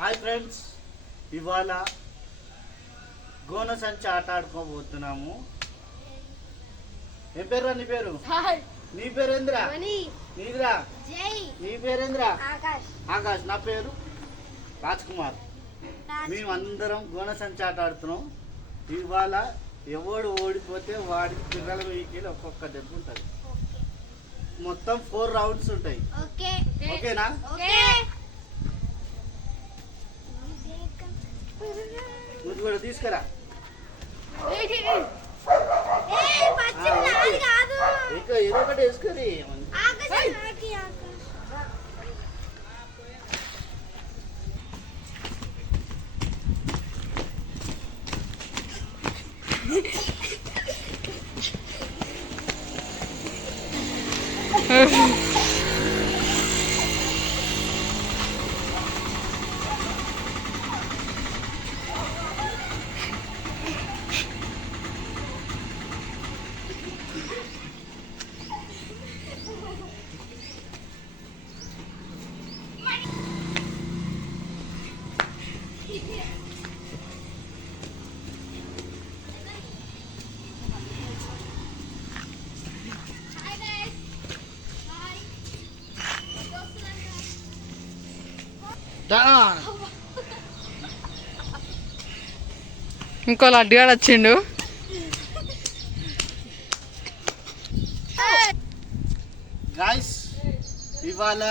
Hi friends, ఇవాళ గోన సంచి ఆట ఆడుకోబోతున్నాము. ఏం పేరు? నీ పేరు? నీ పేరేంద్రా? నీదిరా? నీ పేరేంద్రా? ఆకాష్. నా పేరు రాజ్ కుమార్. మేమందరం గోన సంచి ఆట ఆడుతున్నాం. ఇవాళ ఎవడు ఓడిపోతే వాడికి పిల్లల వీకెళ్ళి ఒక్కొక్క దెబ్బ ఉంటుంది. మొత్తం 4 రౌండ్స్ ఉంటాయి. ఓకేనా? నువ్వు కూడా తీసుకురా. ఇంకా ఏదో ఒకటి వేసుకొని ఇంకో లడ్డుగాడు వచ్చిండు. గాయస్, ఇవాళ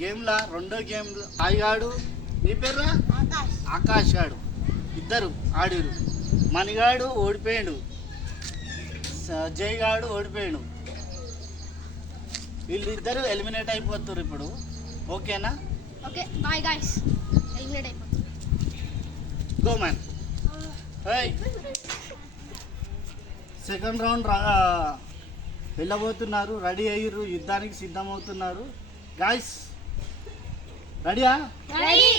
గేమ్లా రెండో గేమ్ సాయిగాడు, నీ పేరురా? ఆకాష్ గాడు ఇద్దరు ఆడిరు. మణిగాడు ఓడిపోయాడు, జై గాడు ఓడిపోయాడు. వీళ్ళిద్దరు ఎలిమినేట్ అయిపోతారు ఇప్పుడు. ఓకేనా? Okay bye guys. ఎలిమినేట్ అయిపోతారు. Go man. సెకండ్ రౌండ్ వెళ్ళబోతున్నారు. రెడీ అయ్యారు, యుద్ధానికి సిద్ధమవుతున్నారు. గాయస్ రెడీయా? రెడీ.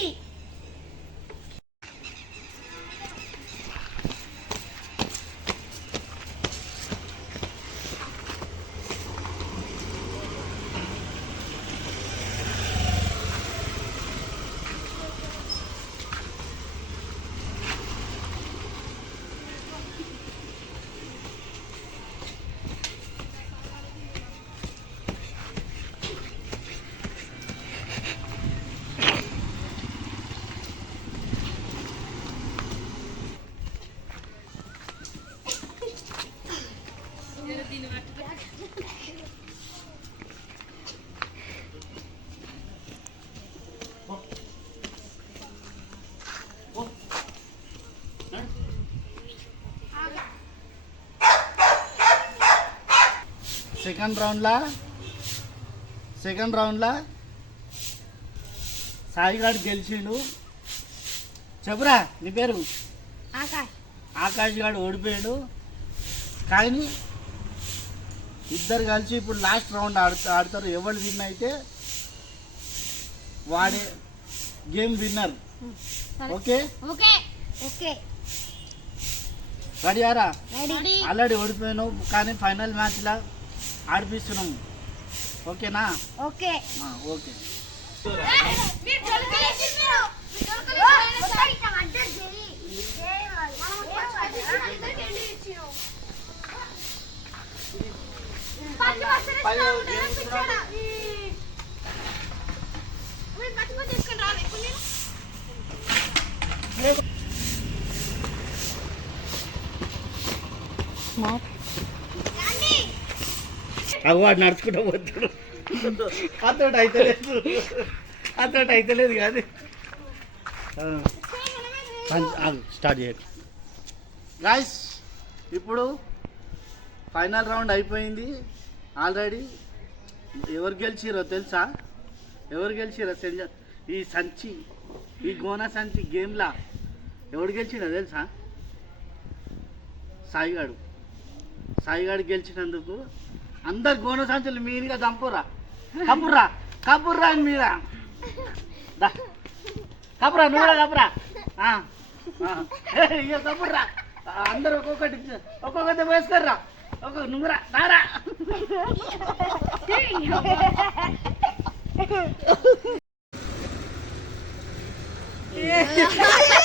సెకండ్ రౌండ్లా సాయిగాడు గెలిచిండు. చెప్పురా నీ పేరు? ఆకాష్ గాడు ఓడిపోయాడు. కానీ ఇద్దరు కలిసి ఇప్పుడు లాస్ట్ రౌండ్ ఆడతారు. ఎవరు విన్ అయితే వాడే గేమ్ విన్నర్. ఓకే? రెడీయారా? ఆల్రెడీ ఓడిపోయాను, కానీ ఫైనల్ మ్యాచ్లా ఆడిపిస్తున్నాము. ఓకేనా? ఓకే. వాడు నడుచుకుంటూ పోతాడు. అతోటి అయితలేదు కానీ స్టార్ట్ చేయండి. గాయస్, ఇప్పుడు ఫైనల్ రౌండ్ అయిపోయింది ఆల్రెడీ. ఎవరు గెలిచిరో తెలుసా? ఈ సంచి, ఈ గోన సంచి గేమ్లా ఎవడు గెలిచిరో తెలుసా? సాయిగాడు గెలిచినందుకు అందరు గోన సంచులు మీరుగా చంపురా. కపుర్రా అని మీరా కపురా, నువ్వు కూడా కపురా. ఇక కపుర్రా, అందరు ఒక్కొక్కటి వేసుకర్రా. నువ్వురా దారా. ఏ